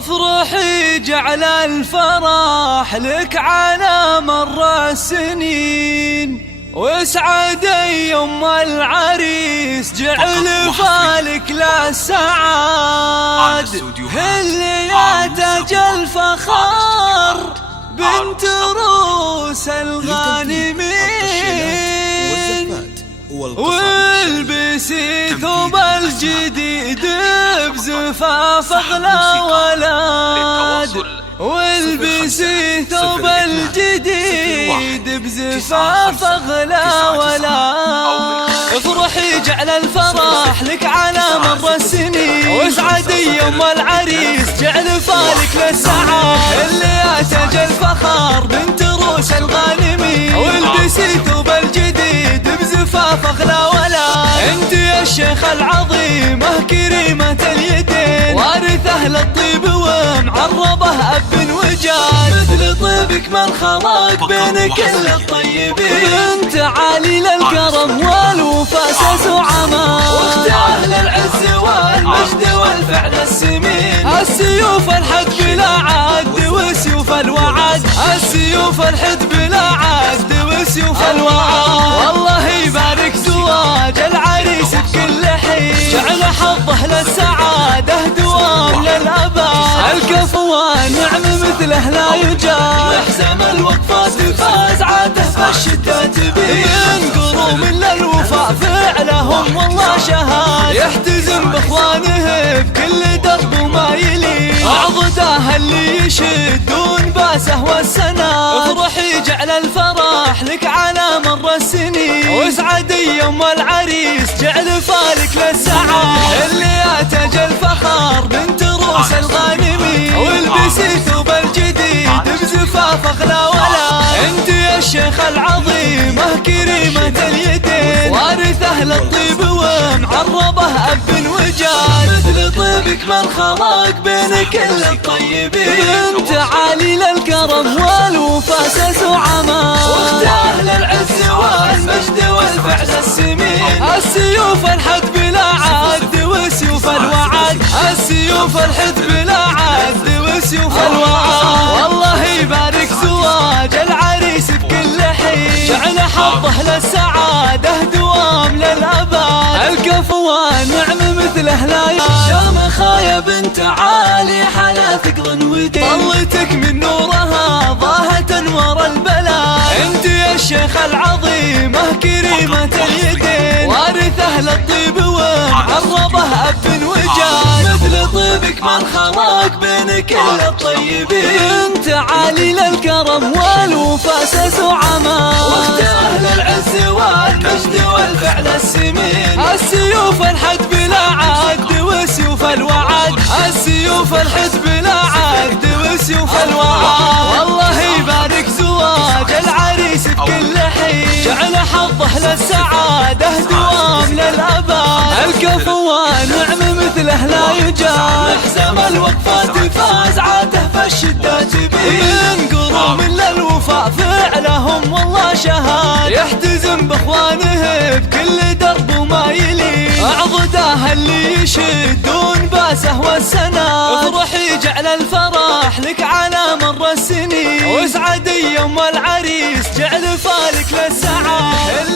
افرحي جعل الفرح لك على مر السنين، واسعدي يوم العريس جعل فالك للسعاد. اللي يا تاج الفخر بنت روس الغانمين، والبسي ثوب الجديد بزفاف اغلى ولاد، والبسي ثوب الجديد بزفاف اغلى ولاد. افرحي جعل الفرح لك على مر السنين، واسعدي يوم العريس جعل فالك للسعاد. اللي يا تاج الفخر بنت روس الغانمين، والبسي ثوب الجديد بزفاف اغلى ولاد. انت يا الشيخ العظيمه كريمه اليدين، وارث اهل الطيب ومعربه اب وجاد. مثل طيبك من خلق بين كل الطيبين، انت عالي للكرم والوفا ساس وعمان، واخت اهل العز والمجد والفعل السمين. السيوف الحد بلا عد وسيوف الوعد، السيوف الحد بلا عد وسيوف الوعد. والله يبارك زواج العريس بكل حين، جعل حظه للسعاده دوام للابد. الكفو نعم مثله لا يجاد، يحزم الوقفات فاز عاده فالشدة تبين. قروم للوفاء فعلهم والله شهاد، يحتزم باخوانه بكل درب وما يلي. اعضده اللي يشدون باسه والسناد. افرحي جعل الفرح لك على مر السنين، واسعدي يوم العريس جعل فالك للسعاد. اللي يا تاج الفخر بنت روس الغانمين، والبسي ثوب الجديد بزفاف اغلى ولا. انت يا الشيخ العظيمه كريمه اليدين، وارث اهل الطيب ومعربه اب وجاد. مثل طيبك من خلق بين كل الطيبين، انت عالي للكرم والوفا ساس وعمان، واخت اهل العز والمجد والفعل السمين. السيوف الحد بلا عد وسيوف الوعد، السيوف الحد بلا عد وسيوف الوعد. والله يبارك زواج العريس بكل حين، جعل حظه للسعاده دوام للابد. الكفو نعم مثله لا يجاد، شامخه يا بنت عالي حلا ثقل ودين. طلتك من نورها ضاهت انوار البلاد. انت يا الشيخ العظيمه كريمه اليدين، وارث اهل الطيب ومعربه اب وجاد. مثل طيبك من خلق بين كل الطيبين، انت عالي للكرم والوفا ساس وعمان، واخت اهل العز والمجد والفعل السمين. السيوف الحد بلا عد وسيوف الوعد، السيوف الحد بلا عد وسيوف الوعد. والله يبارك زواج العريس بكل حين، جعل حظه للسعاده دوام للابد. الكفو نعم مثله لا يجاد، يحزم الوقفات فاز عاده فالشده تبين. قروم للوفاء فعلهم والله شهاد، يحتزم باخوانه بكل درب وما يلي. اعضده اللي يشدون باسه والسناد. افرحي جعل الفرح لك على مر السنين، واسعدي يوم العريس جعل فالك للسعاد.